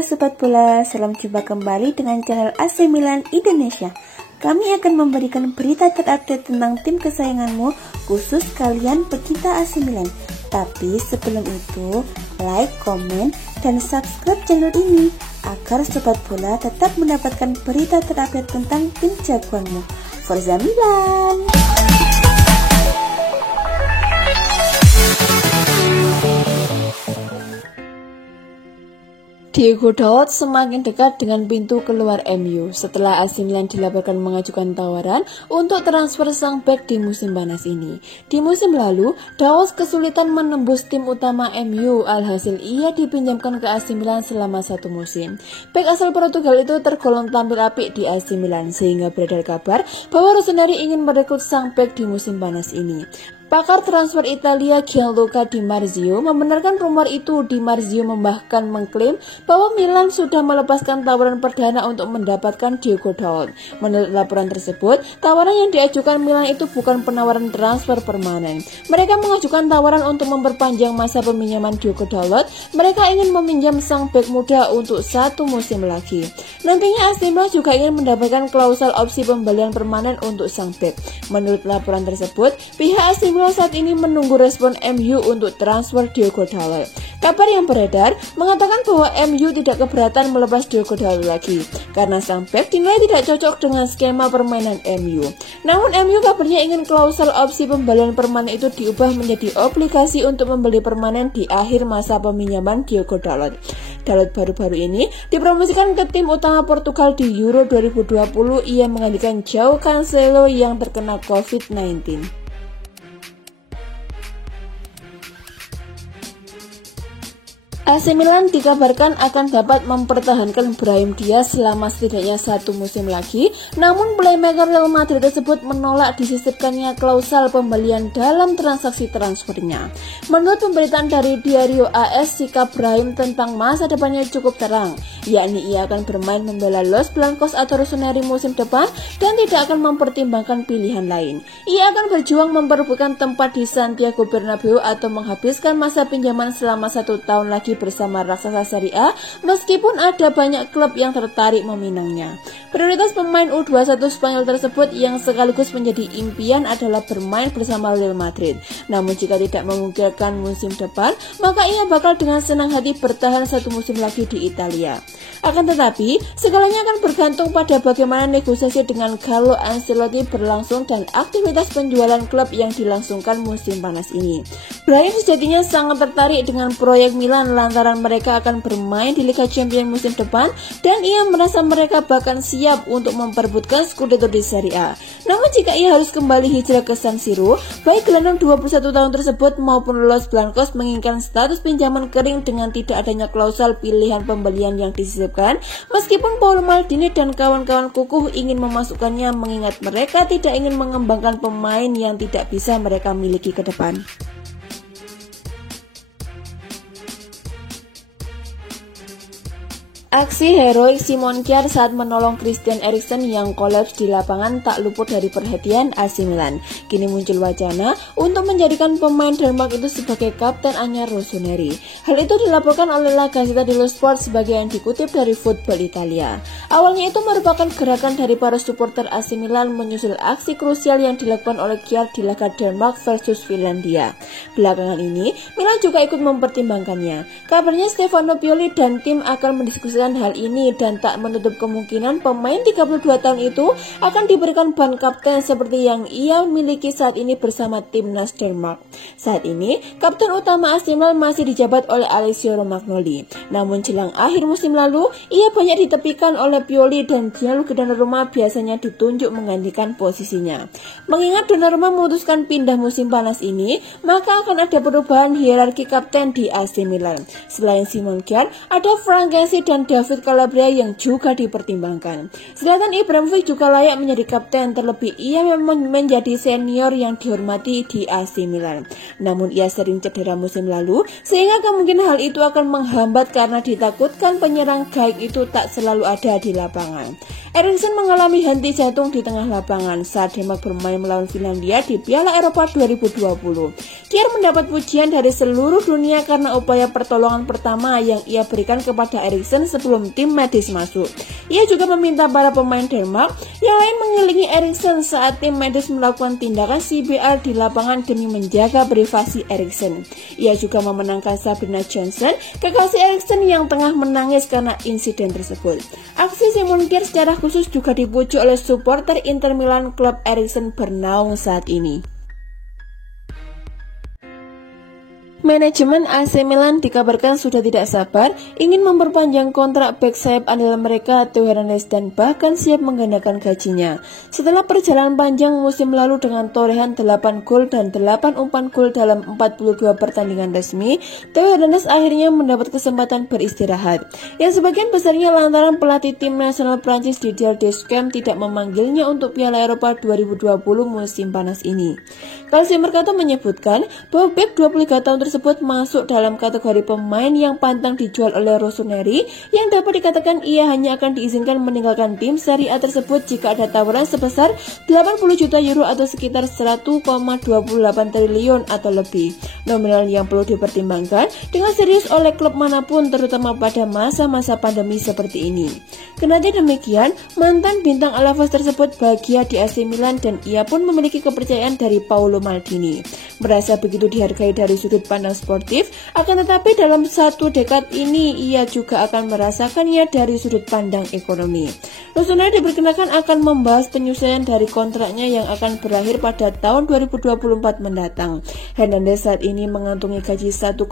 Halo Sobat Bola, salam jumpa kembali dengan channel AC Milan Indonesia. Kami akan memberikan berita terupdate tentang tim kesayanganmu, khusus kalian pecinta AC Milan. Tapi sebelum itu, like, komen, dan subscribe channel ini agar Sobat Bola tetap mendapatkan berita terupdate tentang tim jagoanmu. Forza Milan! Diego Dalot semakin dekat dengan pintu keluar MU setelah AC Milan dilaporkan mengajukan tawaran untuk transfer sang bek di musim panas ini. Di musim lalu, Dalot kesulitan menembus tim utama MU, alhasil ia dipinjamkan ke AC Milan selama 1 musim. Bek asal Portugal itu tergolong tampil apik di AC Milan, sehingga beredar kabar bahwa Rossoneri ingin merekrut sang bek di musim panas ini. Pakar transfer Italia Gianluca Di Marzio membenarkan rumor itu. Di Marzio bahkan mengklaim bahwa Milan sudah melepaskan tawaran perdana untuk mendapatkan Diego Dalot. Menurut laporan tersebut, tawaran yang diajukan Milan itu bukan penawaran transfer permanen. Mereka mengajukan tawaran untuk memperpanjang masa peminjaman Diego Dalot. Mereka ingin meminjam sang bek muda untuk 1 musim lagi. Nantinya AC Milan juga ingin mendapatkan klausul opsi pembelian permanen untuk sang bek. Menurut laporan tersebut, pihak AC Milan saat ini menunggu respon MU untuk transfer Diego Dalot. Kabar yang beredar mengatakan bahwa MU tidak keberatan melepas Diego Dalot lagi karena sang bek dinilai tidak cocok dengan skema permainan MU. Namun MU kabarnya ingin klausul opsi pembelian permanen itu diubah menjadi obligasi untuk membeli permanen di akhir masa peminjaman Diego Dalot. Dalot baru-baru ini dipromosikan ke tim utama Portugal di Euro 2020. Ia menggantikan João Cancelo yang terkena COVID-19. AC Milan dikabarkan akan dapat mempertahankan Brahim Diaz selama setidaknya 1 musim lagi, namun playmaker Real Madrid tersebut menolak disisipkannya klausul pembelian dalam transaksi transfernya. Menurut pemberitaan dari Diario AS, sikap Brahim tentang masa depannya cukup terang, yakni ia akan bermain membela Los Blancos atau Rossoneri musim depan dan tidak akan mempertimbangkan pilihan lain. Ia akan berjuang memperebutkan tempat di Santiago Bernabeu atau menghabiskan masa pinjaman selama 1 tahun lagi bersama raksasa Serie A, meskipun ada banyak klub yang tertarik meminangnya. Prioritas pemain U21 Spanyol tersebut yang sekaligus menjadi impian adalah bermain bersama Real Madrid. Namun jika tidak memungkinkan musim depan, maka ia bakal dengan senang hati bertahan 1 musim lagi di Italia. Akan tetapi, segalanya akan bergantung pada bagaimana negosiasi dengan Carlo Ancelotti berlangsung dan aktivitas penjualan klub yang dilangsungkan musim panas ini. Brahim sejatinya sangat tertarik dengan proyek Milan lantaran mereka akan bermain di Liga Champions musim depan dan ia merasa mereka bahkan siap untuk memperebutkan Scudetto di Serie A. Namun jika ia harus kembali hijrah ke San Siro, baik gelandang 21 tahun tersebut maupun Los Blancos menginginkan status pinjaman kering dengan tidak adanya klausul pilihan pembelian yang disisipkan, meskipun Paolo Maldini dan kawan-kawan kukuh ingin memasukkannya mengingat mereka tidak ingin mengembangkan pemain yang tidak bisa mereka miliki ke depan. Aksi heroik Simon Kjaer saat menolong Christian Eriksen yang kolaps di lapangan tak luput dari perhatian AC Milan. Kini muncul wacana untuk menjadikan pemain Denmark itu sebagai kapten anyar Rossoneri. Hal itu dilaporkan oleh La Gazzetta dello Sport sebagai yang dikutip dari Football Italia. Awalnya itu merupakan gerakan dari para supporter AC Milan menyusul aksi krusial yang dilakukan oleh Kjaer di laga Denmark versus Finlandia. Belakangan ini, Milan juga ikut mempertimbangkannya. Kabarnya Stefano Pioli dan tim akan mendiskusikan hal ini dan tak menutup kemungkinan pemain 32 tahun itu akan diberikan ban kapten seperti yang ia miliki saat ini bersama timnas Denmark. Saat ini, kapten utama AC Milan masih dijabat oleh Alessio Romagnoli. Namun jelang akhir musim lalu, ia banyak ditepikan oleh Pioli dan Gianluca Donnarumma biasanya ditunjuk menggantikan posisinya. Mengingat Donnarumma memutuskan pindah musim panas ini, maka akan ada perubahan hierarki kapten di AC Milan. Selain Simon Kjaer, ada Frank Kessie dan David Calabria yang juga dipertimbangkan. Zlatan Ibrahimovic juga layak menjadi kapten, terlebih ia memang menjadi senior yang dihormati di AC Milan. Namun ia sering cedera musim lalu, sehingga kemungkinan hal itu akan menghambat karena ditakutkan penyerang gaib itu tak selalu ada di lapangan. Eriksen mengalami henti jantung di tengah lapangan saat Denmark bermain melawan Finlandia di Piala Eropa 2020. Kjaer mendapat pujian dari seluruh dunia karena upaya pertolongan pertama yang ia berikan kepada Eriksen sebelum tim medis masuk. Ia juga meminta para pemain Denmark yang lain mengelilingi Eriksen saat tim medis melakukan tindakan CPR di lapangan demi menjaga privasi Eriksen. Ia juga memenangkan Sabrina Johnson, kekasih Eriksen yang tengah menangis karena insiden tersebut. Aksi Simon Kjær secara khusus juga dipuji oleh supporter Inter Milan klub Eriksen bernaung saat ini. Manajemen AC Milan dikabarkan sudah tidak sabar ingin memperpanjang kontrak bek sayap andalan mereka Theo Hernandez dan bahkan siap menggandakan gajinya. Setelah perjalanan panjang musim lalu dengan torehan 8 gol dan 8 umpan gol dalam 42 pertandingan resmi, Theo Hernandez akhirnya mendapat kesempatan beristirahat. Yang sebagian besarnya lantaran pelatih tim nasional Prancis Didier Deschamps tidak memanggilnya untuk Piala Eropa 2020 musim panas ini. Calcio Mercato menyebutkan bahwa bek 23 tahun tersebut masuk dalam kategori pemain yang pantang dijual oleh Rossoneri, yang dapat dikatakan ia hanya akan diizinkan meninggalkan tim Serie A tersebut jika ada tawaran sebesar 80 juta euro atau sekitar 1,28 triliun atau lebih. Nominal yang perlu dipertimbangkan dengan serius oleh klub manapun, terutama pada masa-masa pandemi seperti ini. Kendati demikian, mantan bintang Alaves tersebut bahagia di AC Milan dan ia pun memiliki kepercayaan dari Paolo Maldini. Merasa begitu dihargai dari sudut pandang sportif, akan tetapi dalam satu dekad ini ia juga akan merasakannya dari sudut pandang ekonomi. Rossoneri diperkirakan akan membahas penyelesaian dari kontraknya yang akan berakhir pada tahun 2024 mendatang. Hernandez saat ini mengantongi gaji 1,5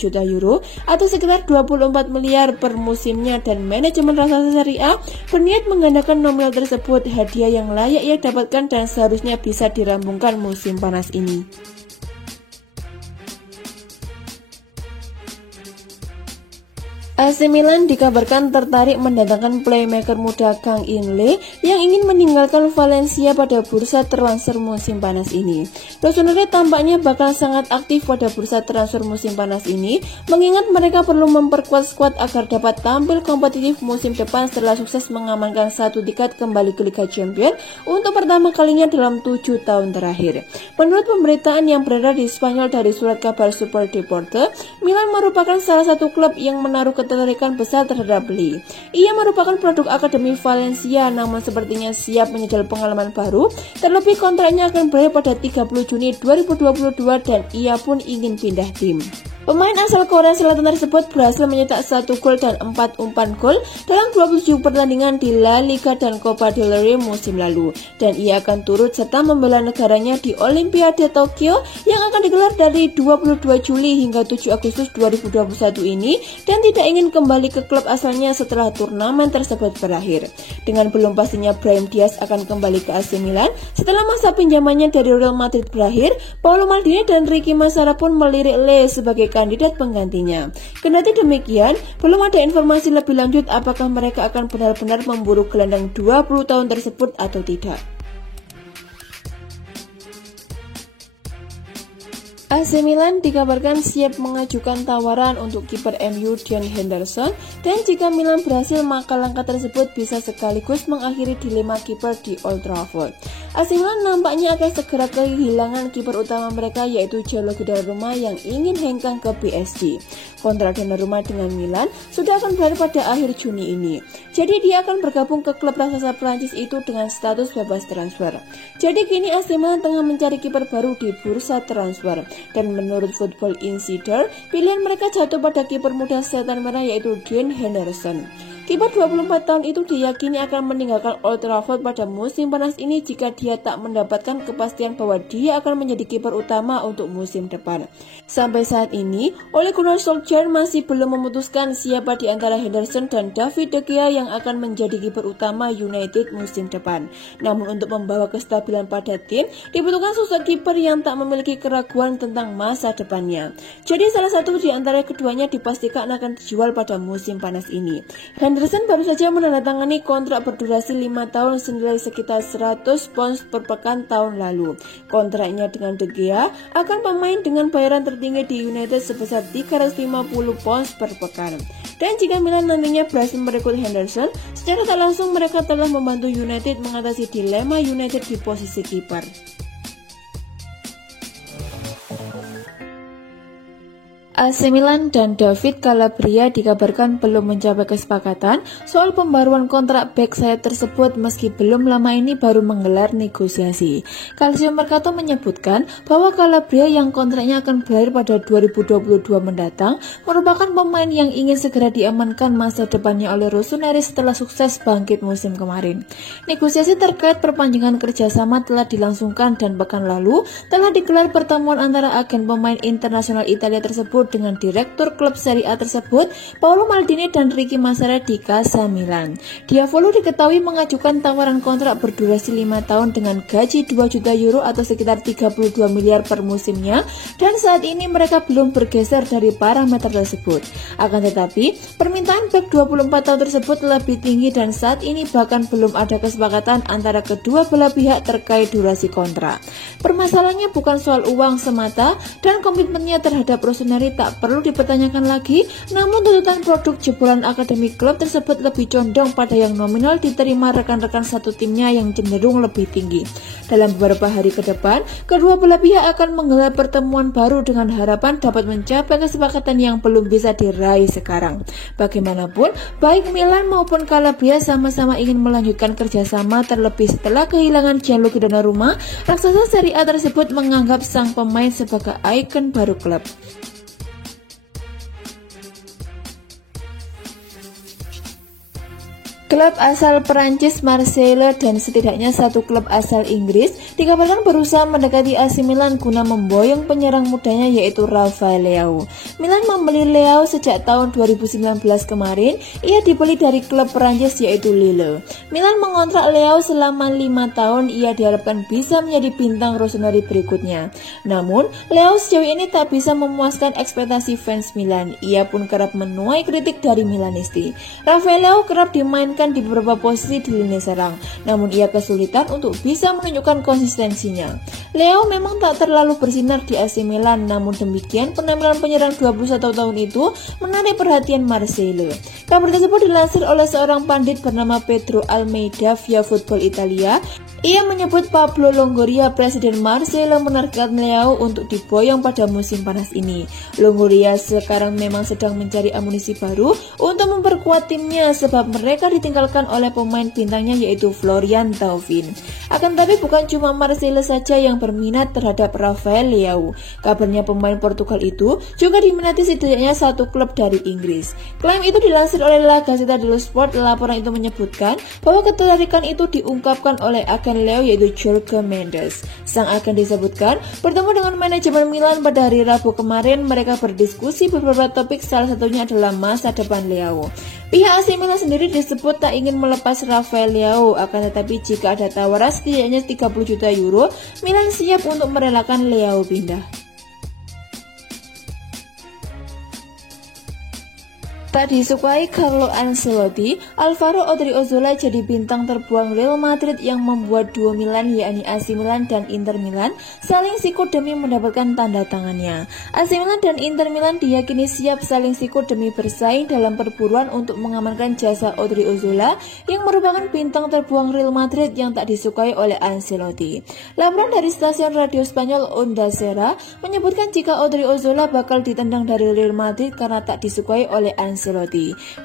juta euro atau sekitar 24 miliar per musimnya dan manajemen raksasa Serie A berniat menggandakan nominal tersebut, hadiah yang layak ia dapatkan dan seharusnya bisa dirampungkan musim panas ini. AC Milan dikabarkan tertarik mendatangkan playmaker muda Kang In-lee yang ingin meninggalkan Valencia pada bursa transfer musim panas ini. Rossoneri tampaknya bakal sangat aktif pada bursa transfer musim panas ini, mengingat mereka perlu memperkuat skuad agar dapat tampil kompetitif musim depan setelah sukses mengamankan satu tiket kembali ke Liga Champions untuk pertama kalinya dalam 7 tahun terakhir. Menurut pemberitaan yang beredar di Spanyol dari surat kabar Super Deporte, Milan merupakan salah satu klub yang menaruh ketertarikan besar terhadap Lee. Ia merupakan produk Akademi Valencia, namun sepertinya siap menyedal pengalaman baru. Terlebih kontraknya akan berakhir pada 30 Juni 2022 dan ia pun ingin pindah tim. Pemain asal Korea Selatan tersebut berhasil mencetak 1 gol dan 4 umpan gol dalam 27 pertandingan di La Liga dan Copa del Rey musim lalu, dan ia akan turut serta membela negaranya di Olimpiade Tokyo yang akan digelar dari 22 Juli hingga 7 Agustus 2021 ini dan tidak ingin kembali ke klub asalnya setelah turnamen tersebut berakhir. Dengan belum pastinya Brahim Diaz akan kembali ke AC Milan setelah masa pinjamannya dari Real Madrid berakhir, Paolo Maldini dan Ricky Massara pun melirik Lee sebagai kandidat penggantinya. Kendati demikian, belum ada informasi lebih lanjut apakah mereka akan benar-benar memburu gelandang 20 tahun tersebut atau tidak. AC Milan dikabarkan siap mengajukan tawaran untuk kiper MU Dean Henderson, dan jika Milan berhasil maka langkah tersebut bisa sekaligus mengakhiri dilema kiper di Old Trafford. AC Milan nampaknya akan segera kehilangan kiper utama mereka yaitu Gianluigi Donnarumma yang ingin hengkang ke PSG. Kontrak Donnarumma dengan Milan sudah akan berakhir pada akhir Juni ini. Jadi dia akan bergabung ke klub raksasa Prancis itu dengan status bebas transfer. Jadi kini AC Milan tengah mencari kiper baru di bursa transfer. Dan menurut Football Insider, pilihan mereka jatuh pada kiper muda setan merah yaitu Dean Henderson. Kiper 24 tahun itu diyakini akan meninggalkan Old Trafford pada musim panas ini jika dia tak mendapatkan kepastian bahwa dia akan menjadi kiper utama untuk musim depan. Sampai saat ini, Ole Gunnar Solskjaer masih belum memutuskan siapa di antara Henderson dan David De Gea yang akan menjadi kiper utama United musim depan. Namun untuk membawa kestabilan pada tim, dibutuhkan sosok kiper yang tak memiliki keraguan tentang masa depannya. Jadi salah satu di antara keduanya dipastikan akan dijual pada musim panas ini. Henderson baru saja menandatangani kontrak berdurasi 5 tahun senilai sekitar 100 pounds per pekan tahun lalu. Kontraknya dengan De Gea akan pemain dengan bayaran tertinggi di United sebesar 350 pounds per pekan. Dan jika Milan nantinya berhasil merekrut Henderson, secara tak langsung mereka telah membantu United mengatasi dilema United di posisi kiper. AC Milan dan David Calabria dikabarkan belum mencapai kesepakatan soal pembaruan kontrak bek sayap tersebut meski belum lama ini baru menggelar negosiasi. Calcio Mercato menyebutkan bahwa Calabria yang kontraknya akan berakhir pada 2022 mendatang merupakan pemain yang ingin segera diamankan masa depannya oleh Rossoneri setelah sukses bangkit musim kemarin. Negosiasi terkait perpanjangan kerjasama telah dilangsungkan dan pekan lalu telah digelar pertemuan antara agen pemain internasional Italia tersebut dengan direktur klub Serie A tersebut, Paolo Maldini dan Ricky Massara di Casa Milan. Diavolo diketahui mengajukan tawaran kontrak berdurasi 5 tahun dengan gaji 2 juta euro atau sekitar 32 miliar per musimnya, dan saat ini mereka belum bergeser dari parameter tersebut. Akan tetapi, permintaan bek 24 tahun tersebut lebih tinggi dan saat ini bahkan belum ada kesepakatan antara kedua belah pihak terkait durasi kontrak. Permasalahannya bukan soal uang semata dan komitmennya terhadap Rossoneri tak perlu dipertanyakan lagi, namun tuntutan produk jebolan akademi klub tersebut lebih condong pada yang nominal diterima rekan-rekan satu timnya yang cenderung lebih tinggi. Dalam beberapa hari ke depan, kedua belah pihak akan menggelar pertemuan baru dengan harapan dapat mencapai kesepakatan yang belum bisa diraih sekarang. Bagaimanapun, baik Milan maupun Calabria sama-sama ingin melanjutkan kerjasama terlebih setelah kehilangan Gianluigi Donnarumma, raksasa Serie A tersebut menganggap sang pemain sebagai ikon baru klub. Klub asal Perancis Marseille dan setidaknya satu klub asal Inggris dikabarkan berusaha mendekati AC Milan guna memboyong penyerang mudanya yaitu Rafael Leao. Milan membeli Leao sejak tahun 2019 kemarin. Ia dibeli dari klub Perancis yaitu Lille. Milan mengontrak Leao selama 5 tahun. Ia diharapkan bisa menjadi bintang Rossoneri berikutnya. Namun, Leao sejauh ini tak bisa memuaskan ekspektasi fans Milan. Ia pun kerap menuai kritik dari Milanisti. Rafael Leao kerap dimainkan di beberapa posisi di lini serang, namun ia kesulitan untuk bisa menunjukkan konsistensinya. Leo memang tak terlalu bersinar di AC Milan, namun demikian penampilan penyerang 21 tahun itu menarik perhatian Marseille. Kabar tersebut dilansir oleh seorang pandit bernama Pedro Almeida via Football Italia. Ia menyebut Pablo Longoria, presiden Marseille, menargetkan Leao untuk diboyong pada musim panas ini. Longoria sekarang memang sedang mencari amunisi baru untuk memperkuat timnya sebab mereka ditinggalkan oleh pemain bintangnya yaitu Florian Thauvin. Akan tetapi bukan cuma Marseille saja yang berminat terhadap Rafael Leao. Kabarnya pemain Portugal itu juga diminati setidaknya satu klub dari Inggris. Klaim itu dilansir oleh La Gazzetta dello Sport. Laporan itu menyebutkan bahwa ketertarikan itu diungkapkan oleh agen Leo yaitu Jorge Mendes. Sang agen disebutkan bertemu dengan manajemen Milan pada hari Rabu kemarin. Mereka berdiskusi beberapa topik, salah satunya adalah masa depan Leao. Pihak AC Milan sendiri disebut tak ingin melepas Rafael Leao, akan tetapi jika ada tawaran setidaknya 30 juta euro, Milan siap untuk merelakan Leao pindah. Tak disukai Carlo Ancelotti, Alvaro Odriozola jadi bintang terbuang Real Madrid yang membuat duo Milan yakni AC Milan dan Inter Milan saling sikut demi mendapatkan tanda tangannya. AC Milan dan Inter Milan diyakini siap saling sikut demi bersaing dalam perburuan untuk mengamankan jasa Odriozola yang merupakan bintang terbuang Real Madrid yang tak disukai oleh Ancelotti. Laporan dari stasiun radio Spanyol Onda Cero menyebutkan jika Odriozola bakal ditendang dari Real Madrid karena tak disukai oleh Ancelotti.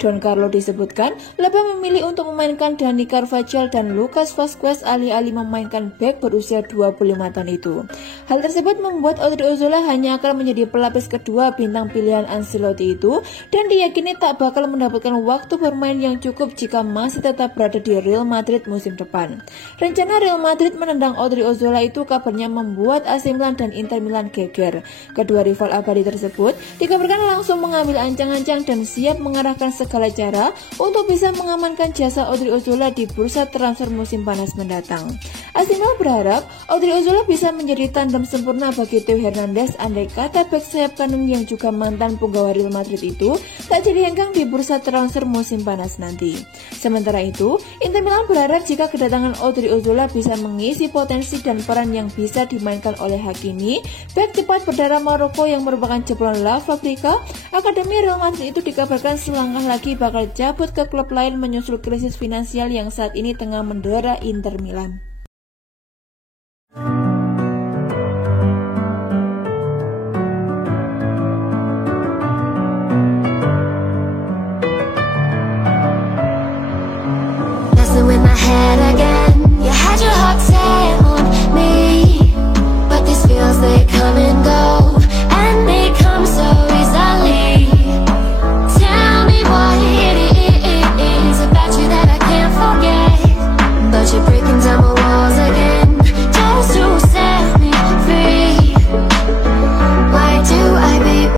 Don Carlo disebutkan lebih memilih untuk memainkan Dani Carvajal dan Lucas Vazquez alih-alih memainkan bek berusia 25 tahun itu. Hal tersebut membuat Odriozola hanya akan menjadi pelapis kedua bintang pilihan Ancelotti itu dan diyakini tak bakal mendapatkan waktu bermain yang cukup jika masih tetap berada di Real Madrid musim depan. Rencana Real Madrid menendang Odriozola itu kabarnya membuat AC Milan dan Inter Milan geger. Kedua rival abadi tersebut dikabarkan langsung mengambil ancang-ancang dan siap mengarahkan segala cara untuk bisa mengamankan jasa Odriozola di bursa transfer musim panas mendatang. AC Milan berharap Odriozola bisa menjadi tandem sempurna bagi Theo Hernandez andai kata bek sayap kanan yang juga mantan punggawa Real Madrid itu tak jadi hengkang di bursa transfer musim panas nanti. Sementara itu, Inter Milan berharap jika kedatangan Odriozola bisa mengisi potensi dan peran yang bisa dimainkan oleh Hakimi, bek cepat berdarah Maroko yang merupakan jebolan La Fabrica. Akademi Real Madrid itu dikabarkan selangkah lagi bakal cabut ke klub lain menyusul krisis finansial yang saat ini tengah mendera Inter Milan. my head